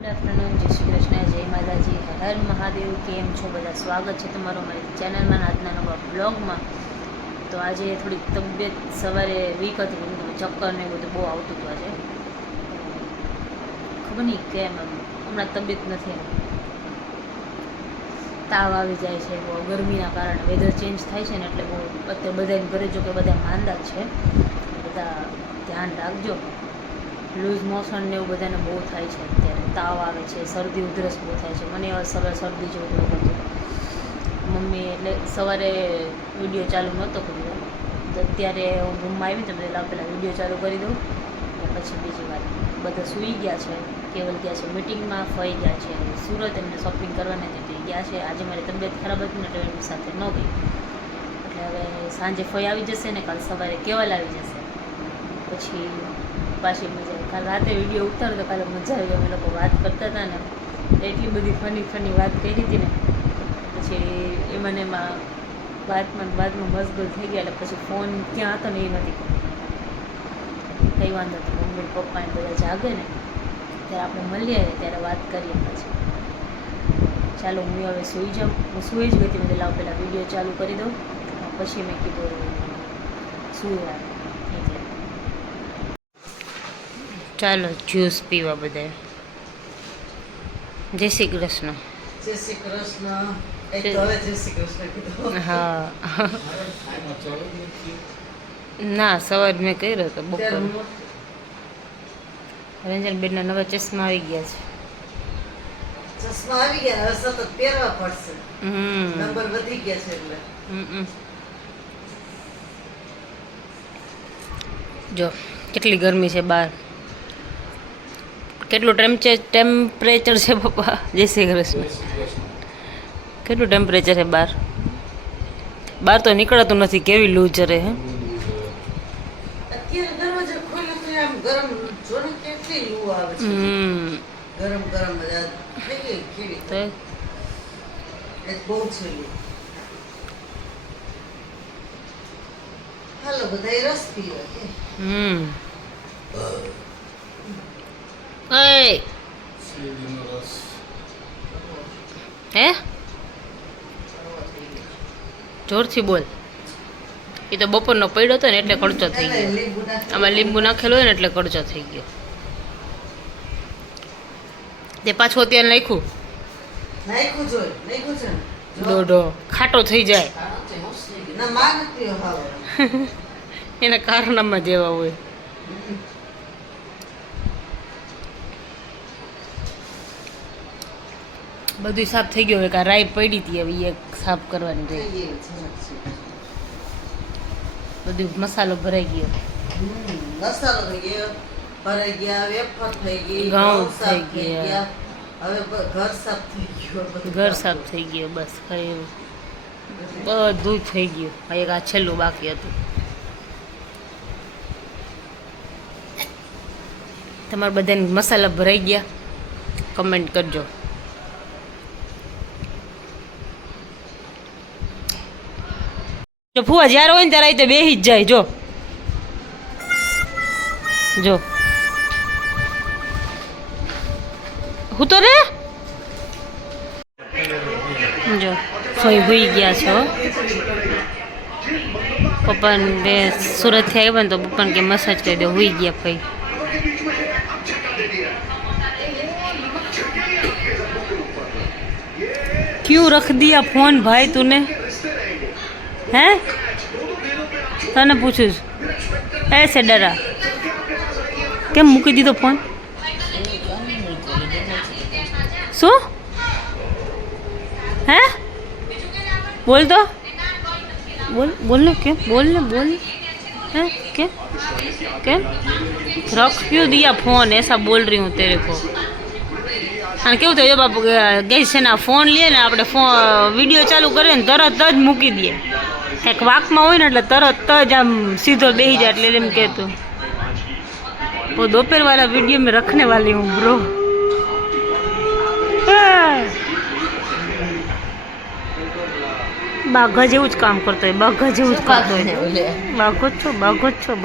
Good afternoon, જય શ્રી કૃષ્ણ, જય માતાજી, હર મહાદેવ. કેમ છો બધા? સ્વાગત છે તમારો મારી ચેનલમાં આજના નવા બ્લોગમાં. તો આજે થોડીક તબિયત સવારે વીક હતી, ચક્કર ને બધું બહુ આવતું હતું. આજે ખબર નહીં કેમ હમણાં તબિયત નથી, તાવ આવી જાય છે બહુ ગરમીના કારણે. વેધર ચેન્જ થાય છે ને એટલે બહુ અત્યારે બધાને ઘરે જો કે બધા માંદા છે. બધા ધ્યાન રાખજો. લૂઝ મોશન ને એવું બધાને બહુ થાય છે અત્યારે. તાવ આવે છે, શરદી ઉધરસ બહુ થાય છે. મને શરદી જેવું થયું હતું. મમ્મી એટલે સવારે વિડીયો ચાલુ નહોતો કર્યો, તો અત્યારે હું રૂમમાં આવી તો બધા પહેલાં વિડીયો ચાલુ કરી દઉં. અને પછી બીજી વાત, બધા સૂઈ ગયા છે, કેવલ ગયા છે મિટિંગમાં, ફઈ ગયા છે સુરત, એમને શોપિંગ કરવાને તેથી ગયા છે. આજે મારી તબિયત ખરાબ હતી ને એટલે એમની સાથે ન ગઈ. એટલે હવે સાંજે ફઈ આવી જશે ને કાલ સવારે કેવલ આવી જશે. પછી પાછી મજા આવી. કાલ રાતે વિડીયો ઉતારો તો કાલે મજા આવી. અમે લોકો વાત કરતા હતા ને એટલી બધી ફની વાત કરી હતી ને, પછી એમાં વાતમાં મશગુલ થઈ ગયા. એટલે પછી ફોન ક્યાં હતો ને એ નથી કંઈ વાંધો તો મમ્મી પપ્પાને બધા જાગે ને ત્યારે આપણે મળીએ ત્યારે વાત કરીએ. પછી ચાલો હું હવે સૂઈ જાઉં. હું સૂઈ જ ગઈ હતી. મેં લાવ પહેલાં વિડીયો ચાલુ કરી દઉં, પછી મેં કીધું સૂઈ આવે. એટલે ચાલો જ્યુસ પીવા બધા. જય શ્રી કૃષ્ણ. જય શ્રી કૃષ્ણ. હા ના, સવાર મેં કર્યો હતો બપોર. રંજનબેનના નવા ચશ્મા આવી ગયા છે. ચશ્મા આવી ગયા, હવે સતત પહેરવા પડશે. નંબર વધી ગયા છે એટલે. જો કેટલી ગરમી છે બહાર. કેટલું ટેમ્પરેચર છે પપ્પા? જય શ્રી કૃષ્ણ. કેટલું ટેમ્પરેચર છે બહાર? બહાર તો નીકળતું નથી. કેવી લૂ ચરે હે. અત્યારે દરવાજો ખોલ્યો તો આમ ગરમ જોને કેટલી લૂ આવે છે. ગરમ બધા થઈ ગઈ કેવી તો એક બહુ છે લૂ. હાલો બધા રસ પીવા કે હે જોરથી બોલ. એ તો બપોરનો પડ્યો હતો ને એટલે કડચો થઈ ગયો. આમાં લીંબુ નાખેલો હોય ને એટલે કડચો થઈ ગયો. તે પાછું અત્યારે નાખ્યું છે દોઢો ખાટો થઈ જાય. ના માં નથી હાવ એના કારનામાં જેવા હોય. બધું સાફ થઈ ગયું. હવે રાઈ પડી હતી, હવે એક સાફ કરવાની રહી. બધું મસાલો ભરાઈ ગયો, મસાલો થઈ ગયો, ભરાઈ ગયા, વેફર થઈ ગઈ, ઘઉં સાફ થઈ ગયા. હવે ઘર સાફ થઈ ગયો, ઘર સાફ થઈ ગયો. બસ કઈ બધું થઈ ગયું. એક આ છેલ્લું બાકી હતું. તમારે બધાને મસાલા ભરાઈ ગયા? કમેન્ટ કરજો. જો ફુવા જ્યારે હોય ને ત્યારે તો બેસી જ જાય. જો હું તો રે જો ફઈ હોઈ ગયા છો. પપ્પાને બે સુરતથી આવ્યા ને તો પપ્પાને કે મસાજ કરી દો. હોઈ ગયા ફઈ. क्यों रख दिया फोन भाई तूने? हैं? तने पूछूं ऐसे डरा केम मूकी दीधो फोन? શું હે? બોલ તો બોલ ને. કેમ બોલ हैं? क्या रख क्यों दिया फोन? ऐसा बोल रही हूँ तेरे को. અને કેવું થયું બાપુ, ગેસ છે ને ફોન લઈએ ને આપણે વિડીયો ચાલુ કરીએ ને તરત જ મૂકી દઈએ. કંઈક વાકમાં હોય ને એટલે તરત જ આમ સીધો બેસી જાય. એટલે એમ કહેતું वो दोपहर वाला वीडियो में रखने वाली हूँ ब्रो. બાઘા જેવું જ કામ કરતો હોય. બાઘા જેવું જ કરતો હોય. બાઘો છો.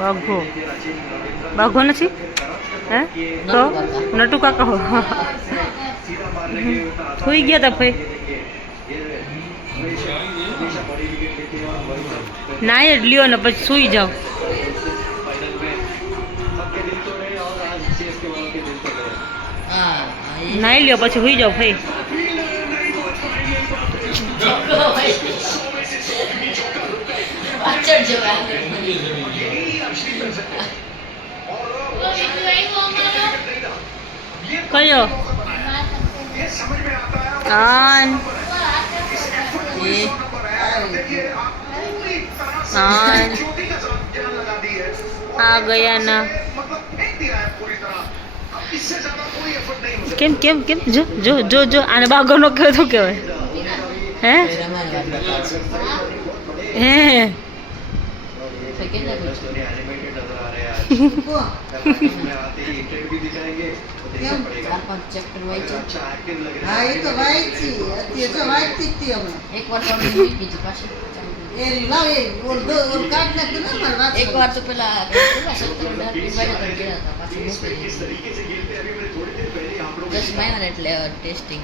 બાઘો નથી હે? તો નટુ કાકા સુઈ ગયા તા ભાઈ નાય જ લ્યો ને પછી સુઈ જાઓ નાઈ લ્યો પછી સુઈ જાઓ ભાઈ કયો આન આન આ ગયા ના કેમ કેમ કેમ જો જો જો જો આને બાગોનો કહે તો કહેવાય હે હે એકવાર તો પેલા એટલે ટેસ્ટિંગ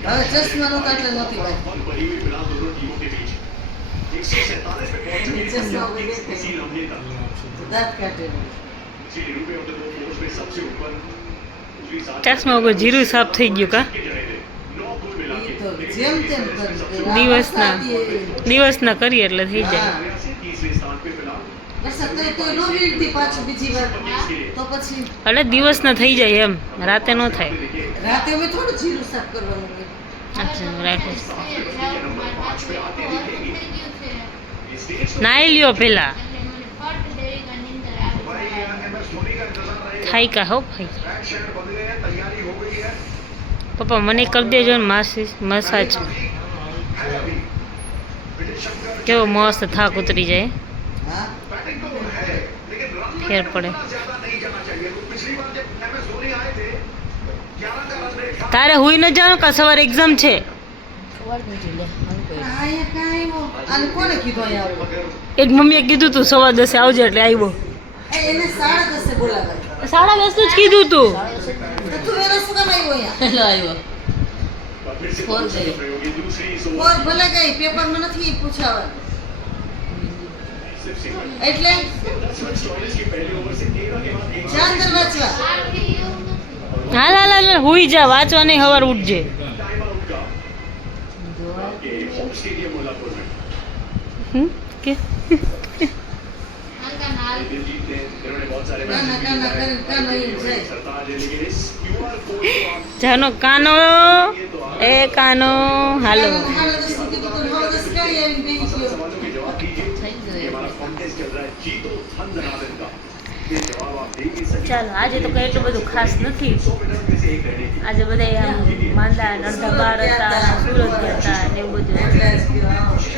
ચશ્મા વગર જીરું સાફ થઈ ગયું કા દિવસના કરીએ એટલે થઈ જાય એટલે દિવસના થઈ જાય એમ રાતે ન થાય અચ્છા રાઈટ નાઈ લ્યો પેલા થાય કા હો ભાઈ પપ્પા મને કરી દેજો ને મસાજ કેવો મસ્ત થાક ઉતરી જાય ફેર પડે તારે હુઈ ન જાવ કા સવારે એક્ઝામ છે એક મમ્મીએ કીધું તું 10:15 આવજે એટલે આવ્યો 10:30 જ કીધું તું એટલે હાલ હાલ હાલ હુઈ જા વાંચવા નહીં સવાર ઉઠજે કે જાનો કાનો એ કાનો હાલો ચાલો આજે તો કંઈ એટલું બધું ખાસ નથી આજે બધા આમ માંદા અડધા બાર હતા સુરત ગયા હતા ને એવું બધું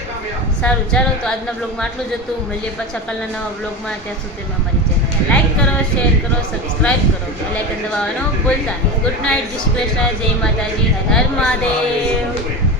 સારું ચાલો તો આજના બ્લોગમાં આટલું જ હતું મળીએ પાછા કાલના નવા બ્લોગમાં ત્યાં સુધીમાં અમારી ચેનલ લાઈક કરો શેર કરો સબસ્ક્રાઈબ કરો બેલ આઇકન દબાવવાનું ભૂલતા નહીં ગુડ નાઇટ જય શ્રી કૃષ્ણ જય માતાજી હર હર મહાદેવ